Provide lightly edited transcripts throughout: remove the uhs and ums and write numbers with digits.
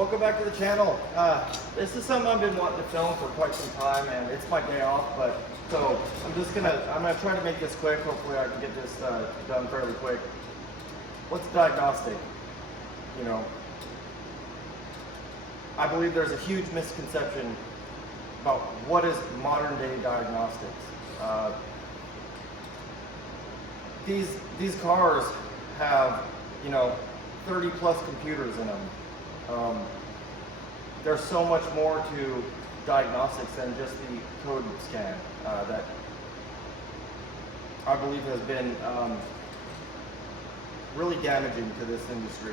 Welcome back to the channel. This is something I've been wanting to film for quite some time, and it's my day off. But so I'm gonna try to make this quick. Hopefully, I can get this done fairly quick. What's diagnostic? You know, I believe there's a huge misconception about what is modern day diagnostics. These cars have, 30 plus computers in them. There's so much more to diagnostics than just the code scan that I believe has been really damaging to this industry.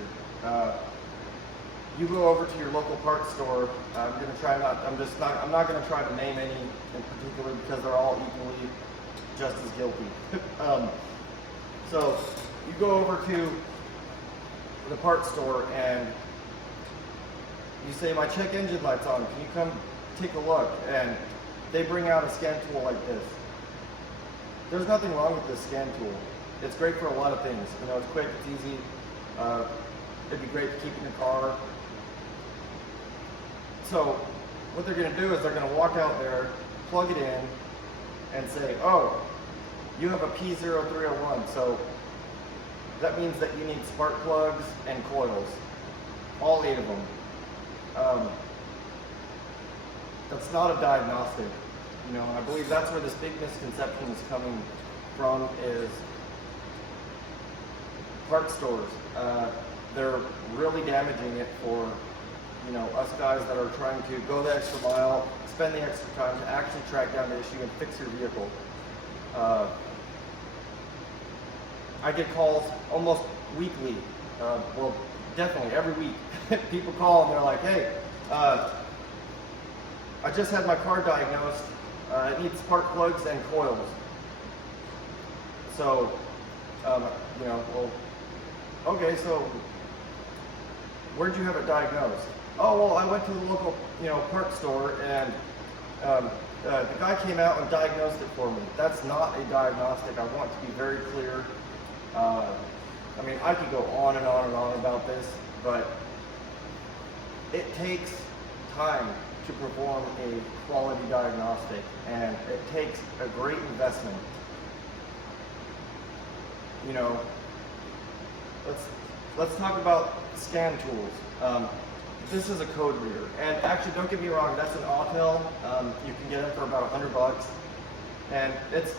You go over to your local parts store. I'm not going to try to name any in particular because they're all equally just as guilty. So you go over to the parts store and you say, my check engine light's on, can you come take a look? And they bring out a scan tool like this. There's nothing wrong with this scan tool. It's great for a lot of things. It's quick, it's easy. It'd be great to keep in your car. So what they're gonna do is they're gonna walk out there, plug it in, and say, oh, you have a P0301. So that means that you need spark plugs and coils, all 8 of them. That's not a diagnostic. I believe that's where this big misconception is coming from, is parts stores. They're really damaging it for, us guys that are trying to go the extra mile, spend the extra time to actually track down the issue and fix your vehicle. I get calls almost weekly, well, definitely every week. People call and they're like, hey, I just had my car diagnosed. It needs spark plugs and coils. So, well, okay, so where'd you have it diagnosed? Oh, well, I went to the local, parts store, and the guy came out and diagnosed it for me. That's not a diagnostic. I want to be very clear. I could go on and on and on about this, but it takes time to perform a quality diagnostic, and it takes a great investment. Let's talk about scan tools. This is a code reader, and actually, don't get me wrong, that's an Autel. You can get it for about $100, and it's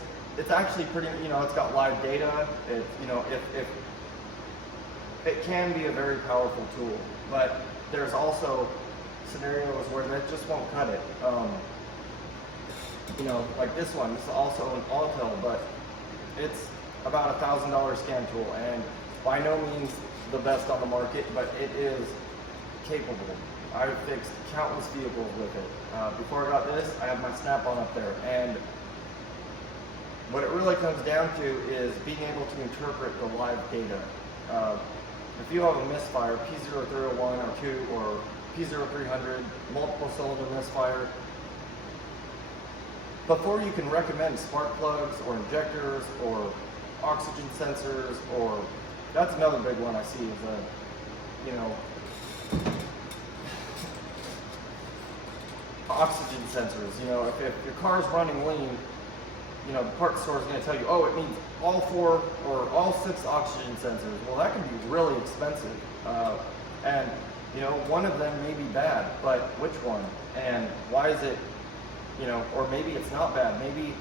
actually pretty. It's got live data. If it can be a very powerful tool, but there's also scenarios where that just won't cut it. Like this one. This is also an Autel, but it's about $1,000 scan tool, and by no means the best on the market, but it is capable. I've fixed countless vehicles with it. Before I got this, I had my Snap-on up there, and what it really comes down to is being able to interpret the live data. If you have a misfire, P0301 or 2 or P0300, multiple cylinder misfire, before you can recommend spark plugs or injectors or oxygen sensors, or that's another big one I see is oxygen sensors. If your car's running lean, the parts store is going to tell you, oh, it needs all 4 or all 6 oxygen sensors. Well, that can be really expensive. And, one of them may be bad, but which one? And why is it, or maybe it's not bad. Maybe,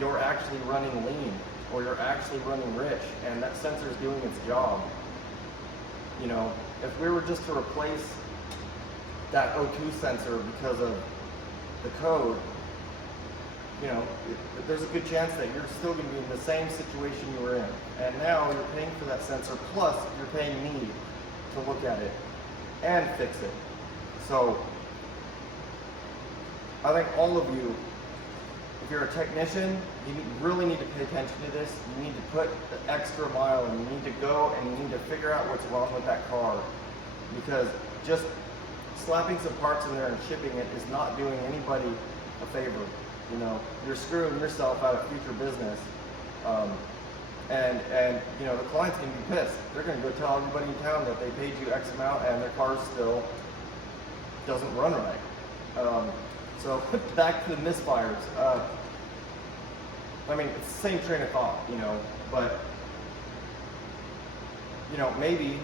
you're actually running lean, or you're actually running rich, and that sensor is doing its job. If we were just to replace that O2 sensor because of the code, there's a good chance that you're still going to be in the same situation you were in. And now you're paying for that sensor, plus you're paying me to look at it and fix it. So I think all of you, if you're a technician, you really need to pay attention to this. You need to put the extra mile, and you need to go and you need to figure out what's wrong with that car, because just slapping some parts in there and shipping it is not doing anybody a favor. You're screwing yourself out of future business. And you know, the client's gonna be pissed. They're gonna go tell everybody in town that they paid you X amount and their car still doesn't run right. So back to the misfires. I mean, it's the same train of thought, you know, but you know, maybe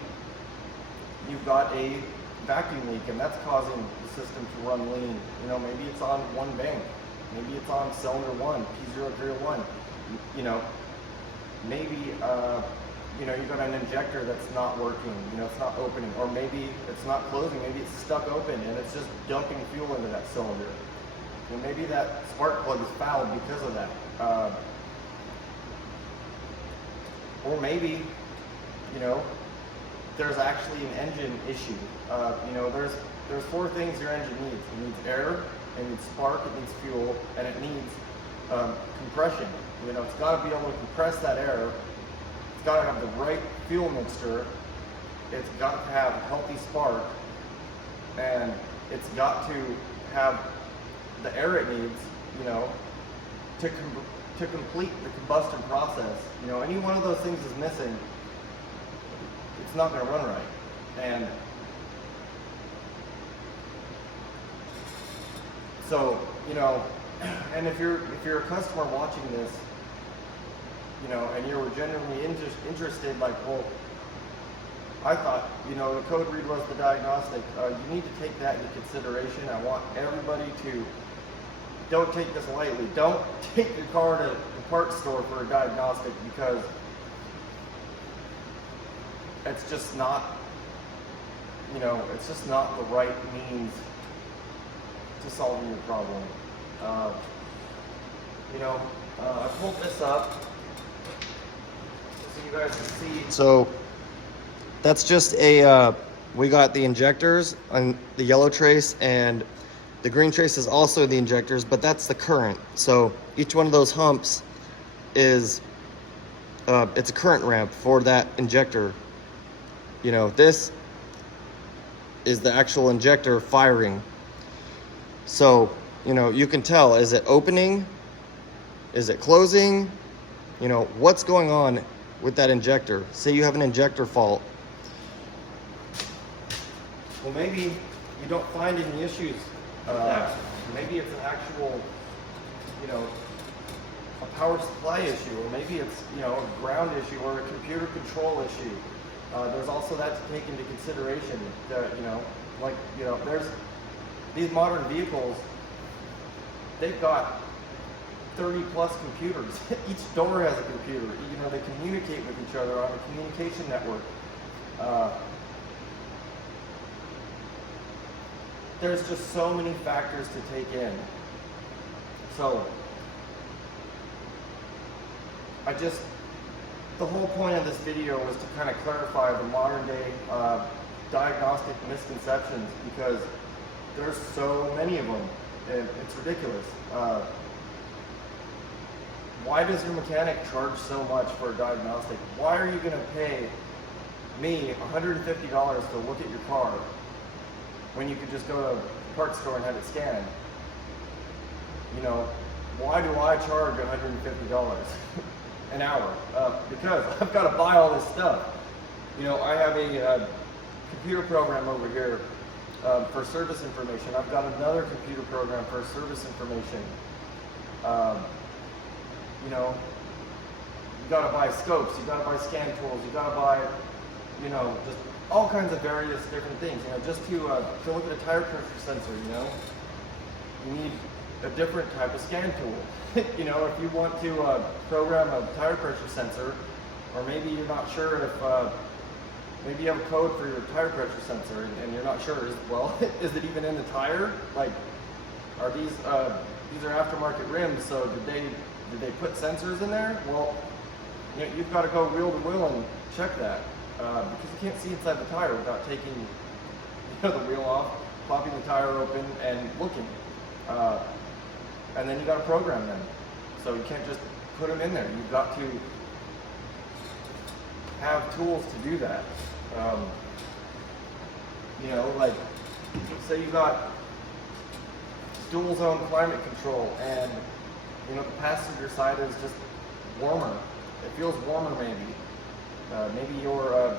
you've got a vacuum leak and that's causing the system to run lean. You know, maybe it's on one bank, maybe it's on cylinder 1, P001. You know, maybe you know, you've got an injector that's not working, you know, it's not opening, or maybe it's not closing, maybe it's stuck open and it's just dumping fuel into that cylinder. And maybe that spark plug is fouled because of that. Or maybe, you know, there's actually an engine issue. You know, there's 4 things your engine needs. It needs air, it needs spark, it needs fuel, and it needs compression. You know, it's got to be able to compress that air. It's got to have the right fuel mixture. It's got to have a healthy spark, and it's got to have the air it needs, you know, to complete the combustion process. You know, any one of those things is missing, it's not going to run right. And so, you know, and if you're a customer watching this, you know, and you're genuinely interested, like, well, I thought, you know, the code read was the diagnostic. You need to take that into consideration. I want everybody to, don't take this lightly. Don't take your car to the parts store for a diagnostic, because it's just not, you know, it's just not the right means to solving your problem. You know, I pulled this up so you guys can see. So that's just a, we got the injectors on the yellow trace, and the green trace is also the injectors, but that's the current. So each one of those humps is, it's a current ramp for that injector. You know, this is the actual injector firing. So, you know, you can tell, is it opening? Is it closing? You know, what's going on with that injector? Say you have an injector fault. Well, maybe you don't find any issues. Maybe it's an actual, you know, a power supply issue, or maybe it's, you know, a ground issue or a computer control issue. There's also that to take into consideration. You know, like, you know, there's these modern vehicles, they've got 30 plus computers. Each door has a computer. You know, they communicate with each other on a communication network. There's just so many factors to take in. So, the whole point of this video was to kind of clarify the modern day diagnostic misconceptions, because there's so many of them, and it's ridiculous. Why does your mechanic charge so much for a diagnostic? Why are you going to pay me $150 to look at your car when you could just go to the parts store and have it scanned? You know, why do I charge $150 an hour? Because I've got to buy all this stuff. You know, I have a computer program over here for service information. I've got another computer program for service information. You know, you got to buy scopes, you got to buy scan tools, you got to buy, you know, just all kinds of various different things. You know, just to look at a tire pressure sensor, you know, you need a different type of scan tool. You know, if you want to program a tire pressure sensor, or maybe you're not sure if, maybe you have a code for your tire pressure sensor and you're not sure, is it even in the tire? Like, are these are aftermarket rims, so did they put sensors in there? Well, you know, you've got to go wheel to wheel and check that, because you can't see inside the tire without taking, you know, the wheel off, popping the tire open and looking. And then you got to program them. So you can't just put them in there. You've got to have tools to do that. You know, like, say you got dual zone climate control, and you know, the passenger side is just warmer. it feels warmer maybe. Maybe you're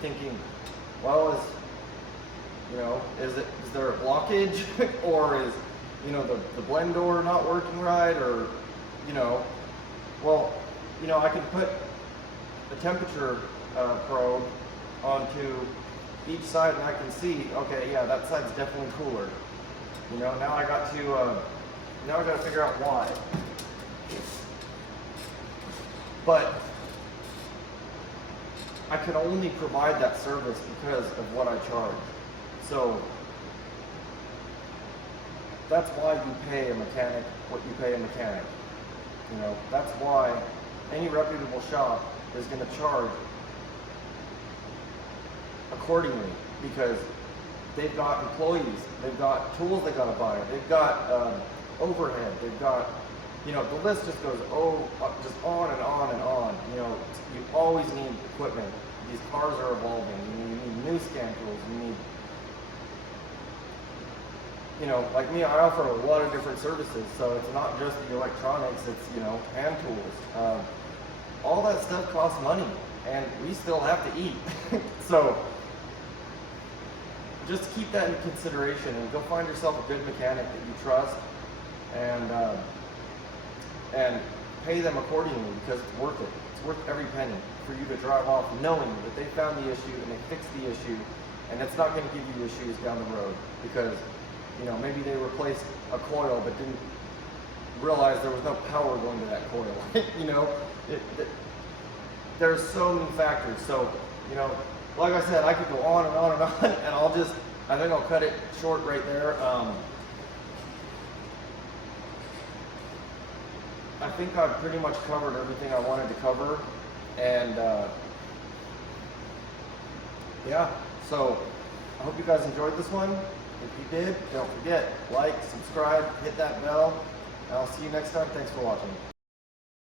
thinking, well, is there a blockage or is, the blend door not working right, or, well, I can put a temperature probe onto each side and I can see, okay, yeah, that side's definitely cooler. Now I got to figure out why. But I can only provide that service because of what I charge. So that's why you pay a mechanic what you pay a mechanic. That's why any reputable shop is going to charge accordingly, because they've got employees, they've got tools they got to buy, they've got overhead, they've got, the list just goes just on and on and on. You always need equipment. These cars are evolving. You need new scan tools. You need, like me, I offer a lot of different services. So it's not just the electronics. It's hand tools. All that stuff costs money, and we still have to eat. So just keep that in consideration, and go find yourself a good mechanic that you trust, and pay them accordingly, because it's worth it. It's worth every penny for you to drive off knowing that they found the issue and they fixed the issue, and it's not going to give you issues down the road because maybe they replaced a coil but didn't realize there was no power going to that coil. There's so many factors. So like I said, I could go on and on and on, and I think I'll cut it short right there. I think I've pretty much covered everything I wanted to cover, and yeah, so I hope you guys enjoyed this one. If you did, don't forget, like, subscribe, hit that bell, and I'll see you next time. Thanks for watching.